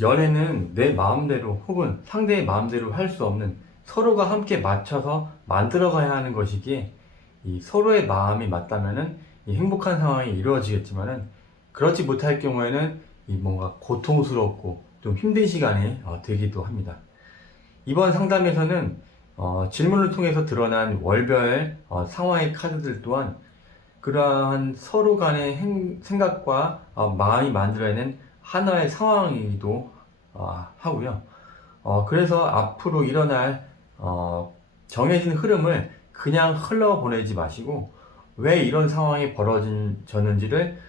연애는 내 마음대로 혹은 상대의 마음대로 할 수 없는 서로가 함께 맞춰서 만들어가야 하는 것이기에 이 서로의 마음이 맞다면은 이 행복한 상황이 이루어지겠지만은 그렇지 못할 경우에는 이 뭔가 고통스럽고 좀 힘든 시간이 되기도 합니다. 이번 상담에서는 질문을 통해서 드러난 월별 상황의 카드들 또한 그러한 서로 간의 생각과 마음이 만들어내는 하나의 상황이기도 하고요. 그래서 앞으로 일어날 정해진 흐름을 그냥 흘러보내지 마시고 왜 이런 상황이 벌어졌는지를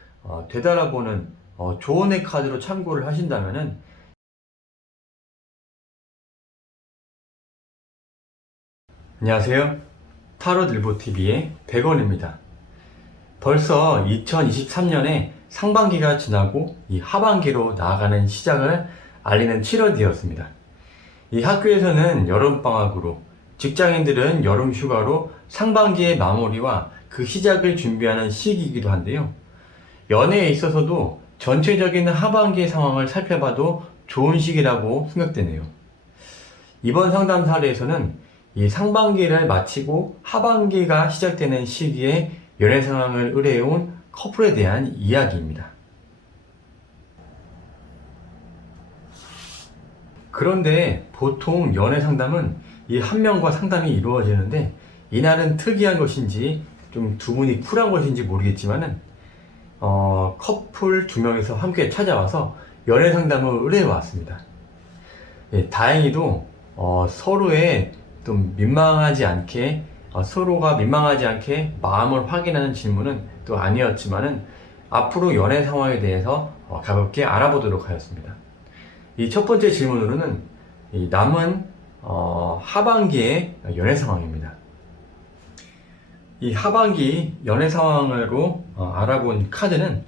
되돌아보는 조언의 카드로 참고를 하신다면은. 안녕하세요. 타로들보TV의 백원입니다. 벌써 2023년에 상반기가 지나고 이 하반기로 나아가는 시작을 알리는 7월이 되었습니다. 이 학교에서는 여름방학으로, 직장인들은 여름휴가로 상반기의 마무리와 그 시작을 준비하는 시기이기도 한데요. 연애에 있어서도 전체적인 하반기의 상황을 살펴봐도 좋은 시기라고 생각되네요. 이번 상담 사례에서는 이 상반기를 마치고 하반기가 시작되는 시기에 연애 상황을 의뢰해온 커플에 대한 이야기입니다. 그런데 보통 연애 상담은 이 한 명과 상담이 이루어지는데 이날은 특이한 것인지 좀 두 분이 쿨한 것인지 모르겠지만은 커플 두 명이서 함께 찾아와서 연애 상담을 의뢰해 왔습니다. 예, 다행히도 서로의 좀 민망하지 않게 서로가 민망하지 않게 마음을 확인하는 질문은 또 아니었지만은 앞으로 연애 상황에 대해서 가볍게 알아보도록 하였습니다. 이 첫 번째 질문으로는 이 남은 하반기의 연애 상황입니다. 이 하반기 연애 상황으로 알아본 카드는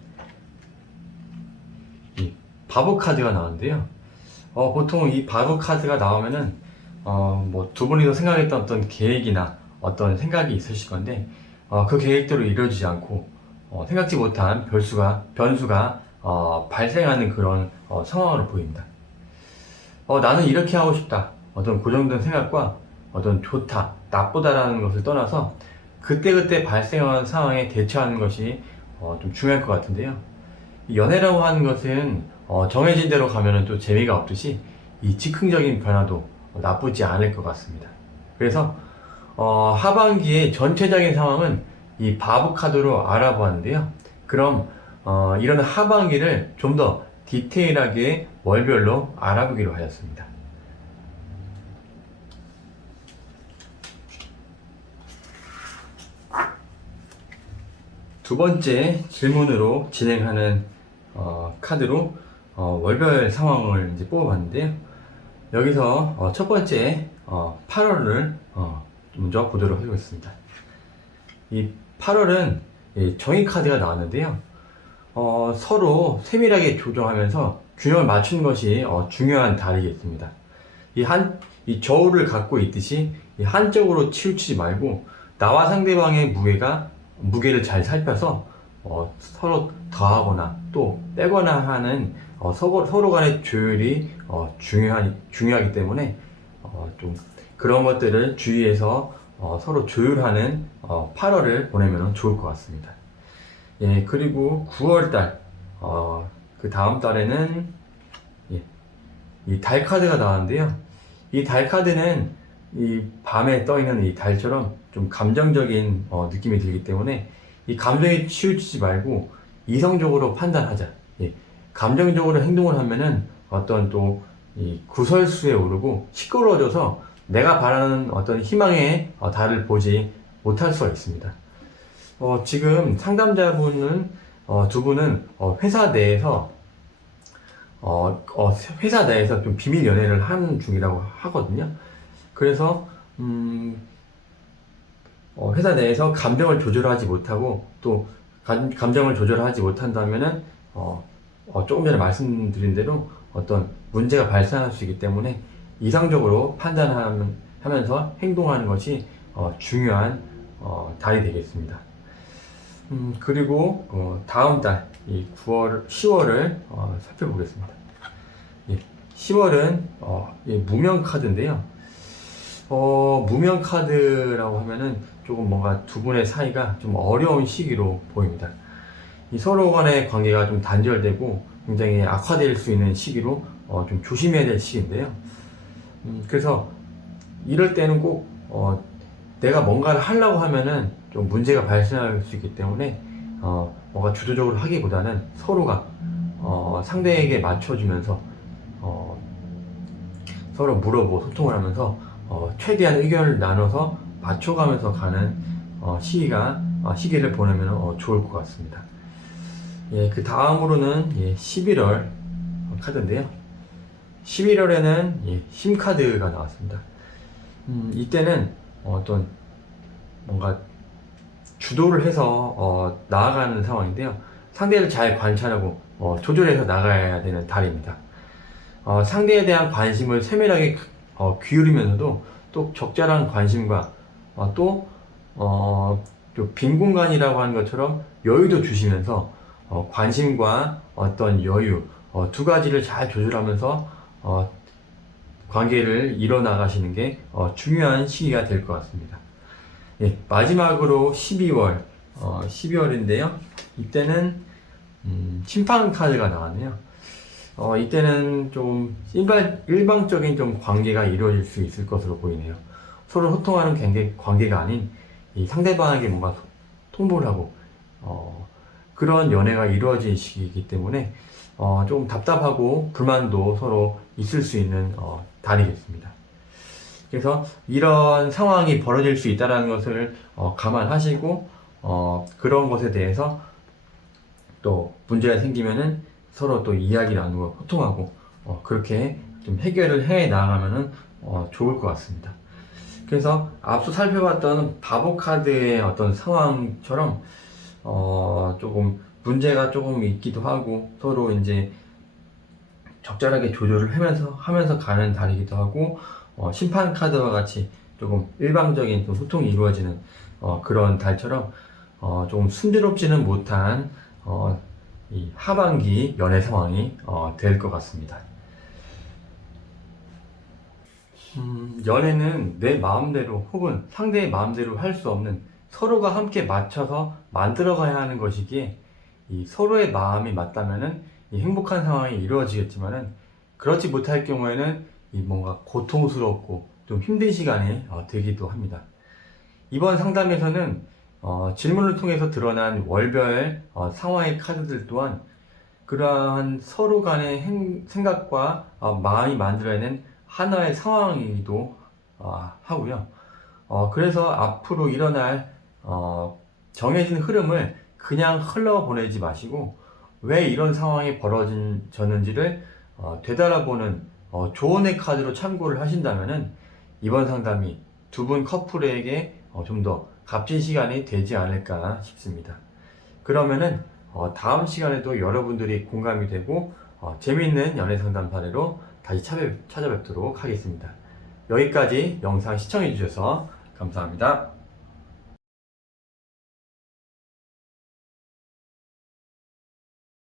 이 바보 카드가 나왔는데요. 보통 이 바보 카드가 나오면은 뭐 두 분이서 생각했던 어떤 계획이나 어떤 생각이 있으실 건데 그 계획대로 이루어지지 않고 생각지 못한 변수가 발생하는 그런 상황으로 보입니다. 나는 이렇게 하고 싶다. 어떤 고정된 생각과 어떤 좋다, 나쁘다라는 것을 떠나서 그때그때 발생하는 상황에 대처하는 것이 좀 중요할 것 같은데요. 이 연애라고 하는 것은 정해진 대로 가면은 또 재미가 없듯이 이 즉흥적인 변화도 나쁘지 않을 것 같습니다. 그래서 하반기의 전체적인 상황은 이 바보 카드로 알아보았는데요. 그럼 이런 하반기를 좀 더 디테일하게 월별로 알아보기로 하였습니다. 두 번째 질문으로 진행하는 카드로 월별 상황을 이제 뽑아봤는데요. 여기서 첫 번째 8월을 먼저 보도록 하겠습니다. 이 8월은 정의 카드가 나왔는데요. 서로 세밀하게 조정하면서 균형을 맞추는 것이 중요한 달이겠습니다. 이 저울을 갖고 있듯이 한쪽으로 치우치지 말고 나와 상대방의 무게를 잘 살펴서 서로 더하거나 또 빼거나 하는 서로 간의 조율이 중요하기 때문에 좀 그런 것들을 주의해서 서로 조율하는 8월을 보내면 좋을 것 같습니다. 예, 그리고 9월달 그 다음 달에는 이 달 카드가 나왔는데요. 이 달 카드는 이 밤에 떠있는 이 달처럼 좀 감정적인 느낌이 들기 때문에 이 감정에 치우치지 말고 이성적으로 판단하자. 예, 감정적으로 행동을 하면은 어떤 또 이 구설수에 오르고 시끄러워져서 내가 바라는 어떤 희망의 달을 보지 못할 수가 있습니다. 지금 상담자분은 두 분은 회사 내에서 좀 비밀 연애를 하는 중이라고 하거든요. 그래서 회사 내에서 감정을 조절하지 못하고 또 감정을 조절하지 못한다면은 조금 전에 말씀드린 대로 어떤 문제가 발생할 수 있기 때문에 이성적으로 판단하면서 행동하는 것이 중요한 달이 되겠습니다. 그리고 다음 달 이 10월을 살펴보겠습니다. 예, 10월은 예, 무명 카드인데요. 무명 카드라고 하면은 조금 뭔가 두 분의 사이가 좀 어려운 시기로 보입니다. 이 서로 간의 관계가 좀 단절되고 굉장히 악화될 수 있는 시기로 좀 조심해야 될 시기인데요. 그래서 이럴 때는 꼭 내가 뭔가를 하려고 하면은 좀 문제가 발생할 수 있기 때문에 뭔가 주도적으로 하기보다는 서로가 상대에게 맞춰주면서 서로 물어보고 소통을 하면서 최대한 의견을 나눠서 맞춰가면서 가는 시기를 보내면 좋을 것 같습니다. 예, 그 다음으로는 예, 11월 카드인데요. 11월에는 예, 힘카드가 나왔습니다. 이때는 어떤 뭔가 주도를 해서 나아가는 상황인데요. 상대를 잘 관찰하고 조절해서 나가야 되는 달입니다. 상대에 대한 관심을 세밀하게 기울이면서도 또 적절한 관심과 또 빈 공간이라고 하는 것처럼 여유도 주시면서 관심과 어떤 여유 두 가지를 잘 조절하면서 관계를 이뤄나가시는 게 중요한 시기가 될 것 같습니다. 예, 마지막으로 12월인데요. 이때는 심판 카드가 나왔네요. 이때는 좀 일방적인 좀 관계가 이루어질 수 있을 것으로 보이네요. 서로 소통하는 관계가 아닌 이 상대방에게 뭔가 통보를 하고 그런 연애가 이루어진 시기이기 때문에 좀 답답하고 불만도 서로 있을 수 있는 달이겠습니다. 그래서 이런 상황이 벌어질 수 있다는 것을 감안하시고 그런 것에 대해서 또 문제가 생기면은 서로 또 이야기 나누고 소통하고 그렇게 좀 해결을 해 나가면은 좋을 것 같습니다. 그래서 앞서 살펴봤던 바보 카드의 어떤 상황처럼 조금 문제가 조금 있기도 하고 서로 이제 적절하게 조절을 하면서 가는 달이기도 하고 심판 카드와 같이 조금 일방적인 좀 소통이 이루어지는 그런 달처럼 조금 순조롭지는 못한 이 하반기 연애 상황이 될 것 같습니다. 연애는 내 마음대로 혹은 상대의 마음대로 할 수 없는 서로가 함께 맞춰서 만들어가야 하는 것이기에 이 서로의 마음이 맞다면은 이 행복한 상황이 이루어지겠지만은 그렇지 못할 경우에는 이 뭔가 고통스럽고 좀 힘든 시간이 되기도 합니다. 이번 상담에서는 질문을 통해서 드러난 월별 상황의 카드들 또한 그러한 서로 간의 생각과 마음이 만들어내는 하나의 상황이기도 하고요. 그래서 앞으로 일어날 정해진 흐름을 그냥 흘러보내지 마시고 왜 이런 상황이 벌어졌는지를 되돌아보는 조언의 카드로 참고를 하신다면은 이번 상담이 두 분 커플에게 좀 더 값진 시간이 되지 않을까 싶습니다. 그러면은 다음 시간에도 여러분들이 공감이 되고 재미있는 연애 상담 사례로 다시 찾아뵙도록 하겠습니다. 여기까지 영상 시청해 주셔서 감사합니다.